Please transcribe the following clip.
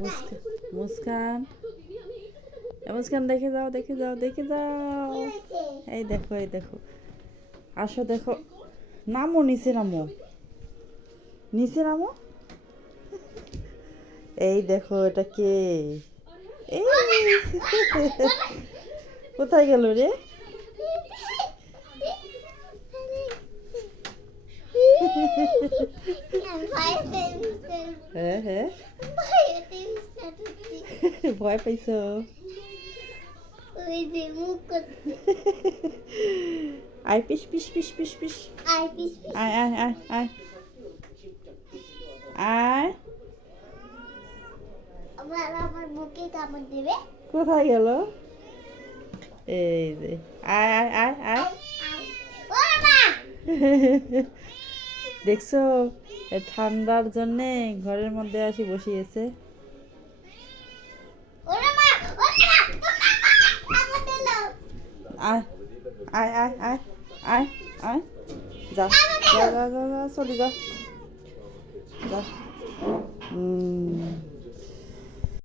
মুস্কান মুস্কান মুস্কান, দেখে যাও দেখে যাও দেখে যাও। এই দেখো এই দেখো, আসো দেখো। নামো নিচে, নামো নিচে, নামো। এই দেখো, এটা কে? এই কোথায় গেল রে? হ্যাঁ হ্যাঁ, ভয় পাইছো? আয় piece piece piece piece piece, আয় আয় আয় আয় আয়। আমার বুকে কামড় দেবে। কোথায় গেল? এই যে, আয় আয় আয় আয়। দেখছো, এই ঠান্ডার জন্যে ঘরের মধ্যে আসি বসিয়েছে। আয় আয় আয় আয় আয় আয়, যা যা যা যা, চলে যা যা।